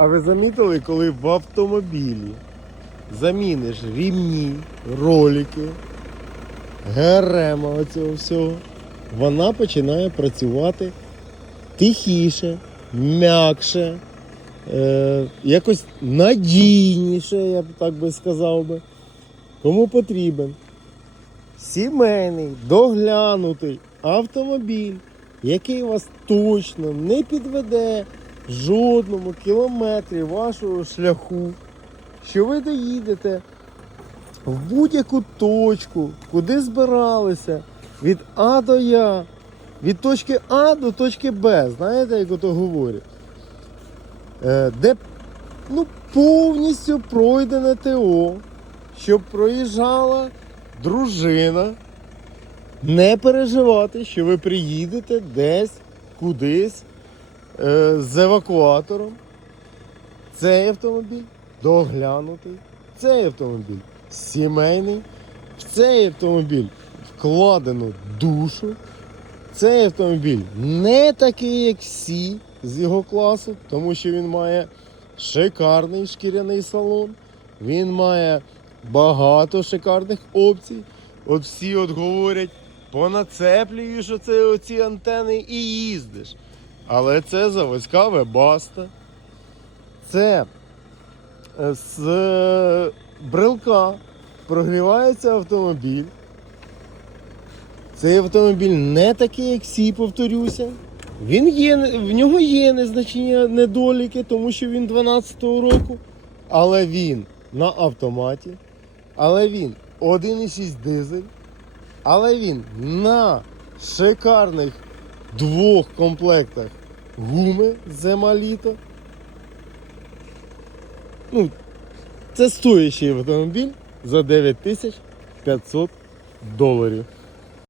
А ви замітили, коли в автомобілі заміниш рівні, ролики, ГРМ оцього всього, вона починає працювати тихіше, м'якше, е, якось надійніше, я б так би сказав би. Кому потрібен сімейний, доглянутий автомобіль, який вас точно не підведе жодному кілометрі вашого шляху, що ви доїдете в будь-яку точку, куди збиралися, від А до Я, від точки А до точки Б, знаєте, як ото говорять, Е, де ну, повністю пройдене ТО, щоб проїжджала дружина, не переживати, що ви приїдете десь кудись з евакуатором. Цей автомобіль доглянутий, цей автомобіль сімейний, в цей автомобіль вкладено душу. Цей автомобіль не такий, як всі з його класу, тому що він має шикарний шкіряний салон, він має багато шикарних опцій. От всі от говорять, понацеплюєш оце оці антени і їздиш. Але це заводська вебаста. Це е, з е, брелка прогрівається автомобіль. Цей автомобіль не такий, як всі, повторюся. Він є, в нього є незначні недоліки, тому що він 12-го року. Але він на автоматі. Але він 1,6 дизель. Але він на шикарних двох комплектах гуми зима-літо. Ну, це стоящий автомобіль за 9500 доларів.